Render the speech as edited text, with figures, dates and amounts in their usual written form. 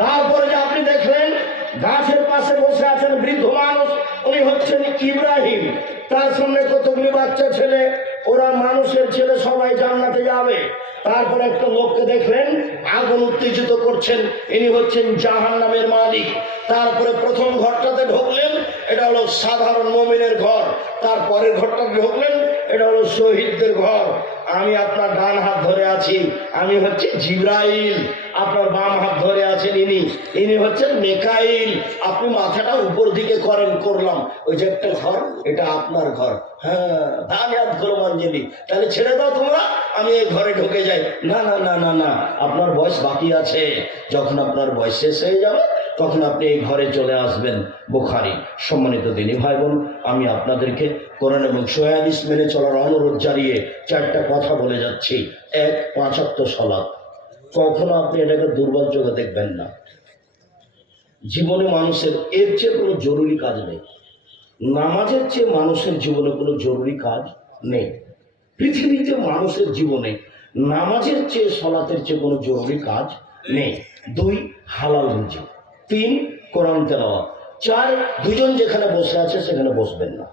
তারপরে যে আপনি দেখলেন গাছের পাশে বসে আছেন বৃদ্ধ মানুষ, উনি হচ্ছেন ইব্রাহিম। তার সামনে কতগুলি বাচ্চা ছেলে, ওরা মানুষের ছেলে, সবাই জান্নাতে যাবে। তারপরে একটা লোককে দেখলেন আগুন উত্তেজিত করছেন, ইনি হচ্ছেন জাহান্নামের মালিক। তারপরে প্রথম ঘরটাতে ঢুকলেন, এটা হলো সাধারণ মুমিনের ঘর। তারপরের ঘরটাতে ঢুকলেন, এটা হলো শহীদদের ঘর। আমি আপনার ডান হাত ধরে আছি, আমি হচ্ছে জিব্রাইল। আপনার বাম হাত ধরে আছেন ইনি হচ্ছেন মিকাইল। আপনি মাথাটা উপর দিকে করলাম, ওই যে একটা ঘর, এটা আপনার ঘর। হ্যাঁ, আমি হাত করো মঞ্জলি, তাহলে ছেড়ে দাও তোমরা, আমি এই ঘরে ঢুকে যাই। না না না না না, আপনার বয়স বাকি আছে। যখন আপনার বয়স শেষ হয়ে যাবে তখন আপনি এই ঘরে চলে আসবেন। বুখারী। সম্মানিত দিনী ভাই বোন, আমি আপনাদেরকে কোরআন এবং সহিহ হাদিস মেনে চলার অনুরোধ জানিয়ে চারটা কথা বলে যাচ্ছি। এক, 5 ওয়াক্ত সালাত। কখনো আপনি এটাকে দুর্বল চোখে দেখবেন না। জীবনে মানুষের এর চেয়ে কোনো জরুরি কাজ নেই। নামাজের চেয়ে মানুষের জীবনে কোনো জরুরি কাজ নেই। পৃথিবীতে মানুষের জীবনে নামাজের চেয়ে সালাতের চেয়ে কোনো জরুরি কাজ নেই। 2, হালাল রুজি। 3, কোরআন তেলাওয়াত। 4, দুজন যেখানে বসে আছে সেখানে বসবেন না।